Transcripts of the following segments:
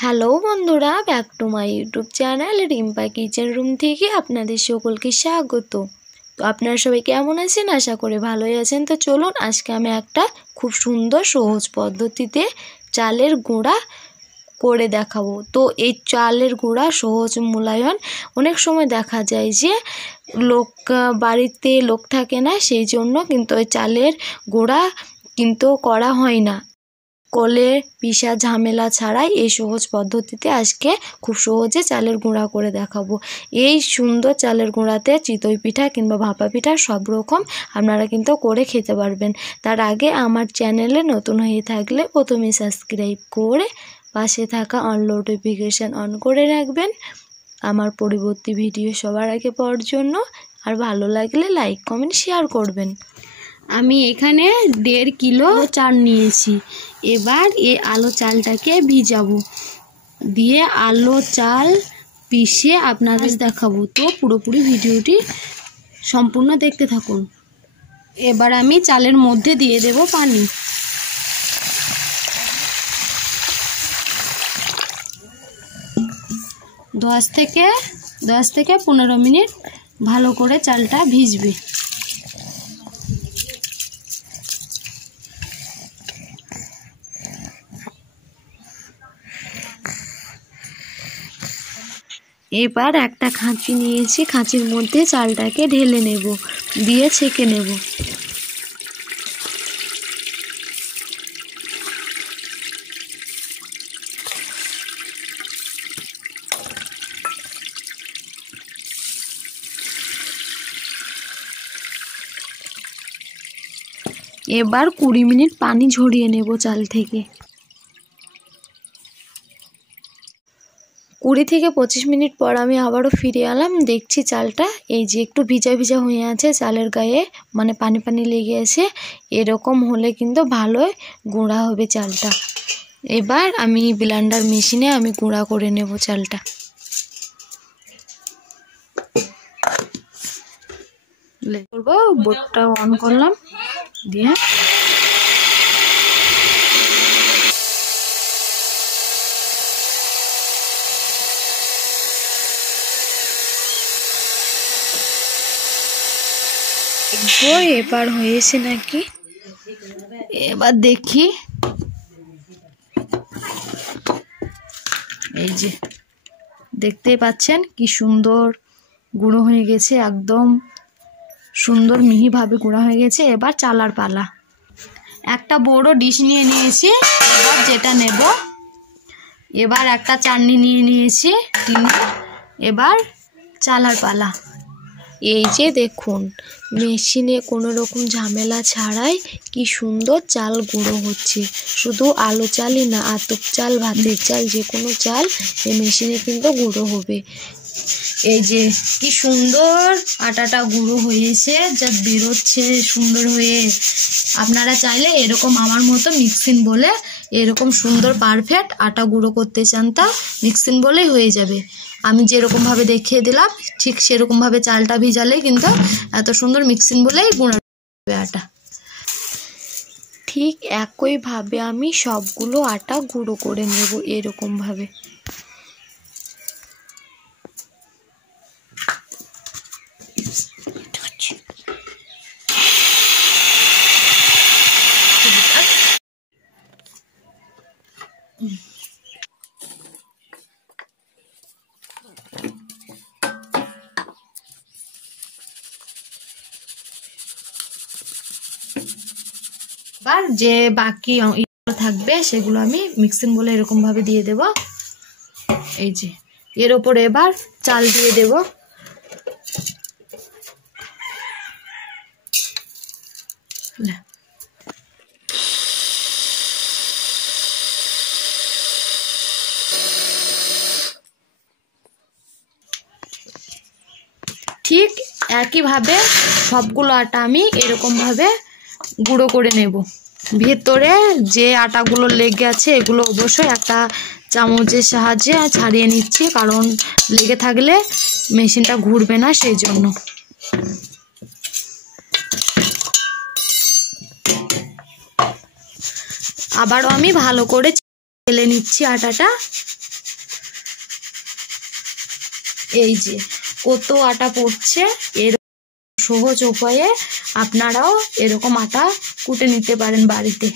Hello বন্ধুরা, back to my YouTube channel Rimpa kitchen room থেকে আপনাদের সকলকে স্বাগত। তো আপনারা সবাই কেমন আছেন? আশা করি ভালোই আছেন। তো চলুন আজকে আমি একটা খুব সুন্দর সহজ পদ্ধতিতে চালের গুঁড়া করে দেখাবো। তো এই চালের গুঁড়া সহজ মূল্যায়ন। অনেক সময় দেখা যায় যে বাড়িতে লোক থাকে না, সেই জন্য কিন্তু ওই চালের গুঁড়া কিন্তু করা হয় না। কলে পিষা ঝামেলা ছাড়াই এই সহজ পদ্ধতিতে আজকে খুব সহজে চালের গুঁড়া করে দেখাবো। এই সুন্দর চালের গুঁড়াতে চিতই পিঠা কিংবা ভাপা পিঠা সব রকম আপনারা কিন্তু করে খেতে পারবেন। তার আগে আমার চ্যানেলে নতুন হয়ে থাকলে প্রথমে সাবস্ক্রাইব করে পাশে থাকা অল নোটিফিকেশান অন করে রাখবেন আমার পরবর্তী ভিডিও সবার আগে পাওয়ার জন্য। আর ভালো লাগলে লাইক কমেন্ট শেয়ার করবেন। আমি এখানে 1.5 কিলো চাল নিয়েছি। এবার এই আলো চালটাকে ভিজাবো, দিয়ে আলো চাল পিষে আপনাদের দেখাবো। তো পুরোপুরি ভিডিওটি সম্পূর্ণ দেখতে থাকুন। এবার আমি চালের মধ্যে দিয়ে দেব পানি। দশ থেকে 15 মিনিট ভালো করে চালটা ভিজবে। এবার একটা খাঁচি নিয়েছি, খাঁচির মধ্যে চালটাকে ঢেলে নেব, দিয়ে ছেঁকে নেব। এবার 20 মিনিট পানি ঝরিয়ে নেব চাল থেকে। 20 থেকে 25 মিনিট পর আমি আবারও ফিরে এলাম। দেখছি চালটা এই যে একটু ভিজা ভিজা হয়ে আছে, চালের গায়ে মানে পানি পানি লেগে আছে। এরকম হলে কিন্তু ভালোই গুঁড়া হবে চালটা। এবার আমি ব্লেন্ডার মেশিনে আমি গুঁড়া করে নেব চালটা। করবো, বোর্ডটা অন করলাম, দিয়ে এবার হয়েছে নাকি, এবার দেখি। এই যে দেখতেই পাচ্ছেন কি সুন্দর গুঁড়ো হয়ে গেছে, একদম সুন্দর মিহিভাবে গুঁড়া হয়ে গেছে। এবার চালার পালা। একটা বড় ডিশ নিয়ে নিয়েছি, এবার যেটা নেব। এবার একটা চাটনি নিয়ে নিয়েছি টিনে। এবার চালার পালা। এই যে দেখুন, মেশিনে কোনো রকম ঝামেলা ছাড়াই কি সুন্দর চাল গুঁড়ো হচ্ছে। শুধু আলো চালই না, আতপ চাল, ভাতের চাল, যে কোনো চাল এই মেশিনে কিন্তু গুঁড়ো হবে। এই যে কি সুন্দর আটাটা গুঁড়ো হয়েছে, যা বেরোচ্ছে সুন্দর হয়ে। আপনারা চাইলে এরকম আমার মতো মিক্সিং বলে এরকম সুন্দর পারফেক্ট আটা গুঁড়ো করতে চান, তা মিক্সিং বলেই হয়ে যাবে। আমি যেরকমভাবে দেখিয়ে দিলাম ঠিক সেরকমভাবে চালটা ভিজালেই কিন্তু এত সুন্দর মিক্সিং বলেই গুঁড়ো হবে আটা। ঠিক একইভাবে আমি সবগুলো আটা গুঁড়ো করে নেব এরকমভাবে। এবার যে বাকি থাকবে সেগুলো আমি মিক্সিং বলে এরকম ভাবে দিয়ে দেব। এই যে এর উপরে এবার চাল দিয়ে দেব। ঠিক একইভাবে সবগুলো আটা আমি এরকমভাবে গুঁড়ো করে নেব। ভেতরে যে আটাগুলো লেগে আছে এগুলো অবশ্যই একটা চামচের সাহায্যে ছাড়িয়ে নিচ্ছি, কারণ লেগে থাকলে মেশিনটা ঘুরবে না, সেই জন্য। আবারও আমি ভালো করে চেলে নিচ্ছি আটাটা। এই যে কত আটা পড়ছে, এর সহজ উপায়ে আপনারাও এরকম আটা কুটে নিতে পারেন বাড়িতে।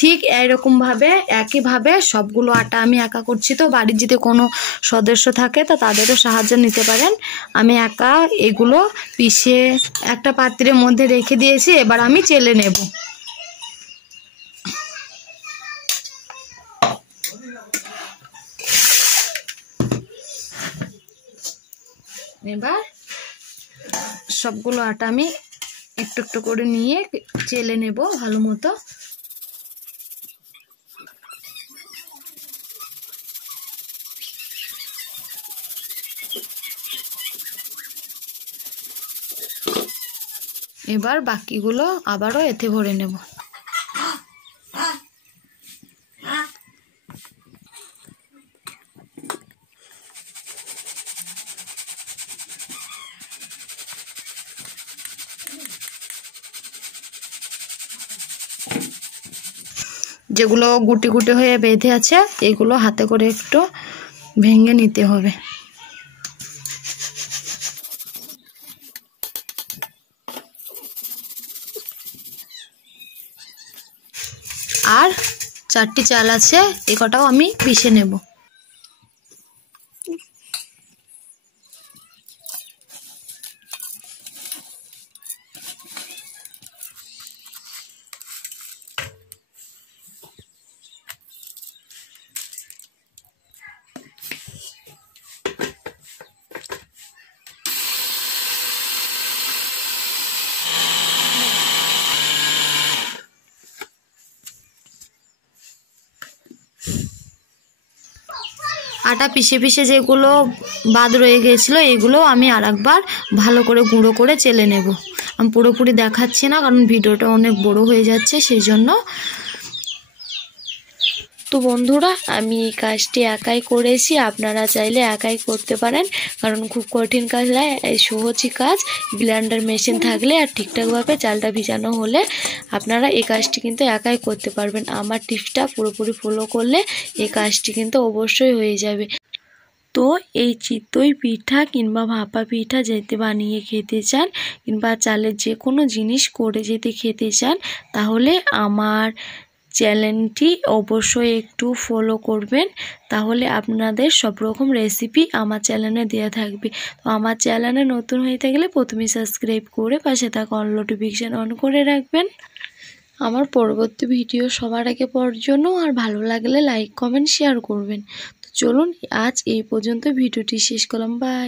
ঠিক এইরকমভাবে একইভাবে সবগুলো আটা আমি একা করছি, তো বাড়ির যদি কোনো সদস্য থাকে তো তাদেরও সাহায্য নিতে পারেন। আমি একা এগুলো পিষে একটা পাত্রের মধ্যে রেখে দিয়েছি, এবার আমি চেলে নেব। এবার সবগুলো আটা আমি একটু একটু করে নিয়ে চেলে নেব ভালো মতো। এবার বাকিগুলো আবারও এতে ভরে নেব। যেগুলো গুটি গুটি হয়ে বেঁধে আছে এগুলো হাতে করে একটু ভেঙে নিতে হবে। আর 4টি চাল আছে, এ কটাও আমি পিষে নেব। আটা পিষে পিষে যেগুলো বাদ রয়ে গেছিলো এগুলো আমি আরেকবার ভালো করে গুঁড়ো করে চেলে নেব। আমি পুরোপুরি দেখাচ্ছি না কারণ ভিডিওটা অনেক বড় হয়ে যাচ্ছে সেই জন্য। তো বন্ধুরা আমি এই কাজটি একাই করেছি, আপনারা চাইলে একাই করতে পারেন, কারণ খুব কঠিন কাজ নয়, এই সহজই কাজ। ব্লেন্ডার মেশিন থাকলে আর ঠিকঠাকভাবে চালটা ভিজানো হলে আপনারা এই কাজটি কিন্তু একাই করতে পারবেন। আমার টিপসটা পুরোপুরি ফলো করলে এই কাজটি কিন্তু অবশ্যই হয়ে যাবে। তো এই চিতই পিঠা কিংবা ভাপা পিঠা যেতে বানিয়ে খেতে চান কিংবা চালের যে কোনো জিনিস করে যেতে খেতে চান তাহলে আমার চ্যানেলটি অবশ্যই একটু ফলো করবেন, তাহলে আপনাদের সব রকম রেসিপি আমার চ্যানেলে দেওয়া থাকবে। তো আমার চ্যানেলে নতুন হয়ে থাকলে প্রথমে সাবস্ক্রাইব করে পাশে থাকা অল নোটিফিকেশান অন করে রাখবেন আমার পরবর্তী ভিডিও সবার আগে পাওয়ার জন্য। আর ভালো লাগলে লাইক কমেন্ট শেয়ার করবেন। তো চলুন আজ এই পর্যন্ত ভিডিওটি শেষ করলাম, বাই।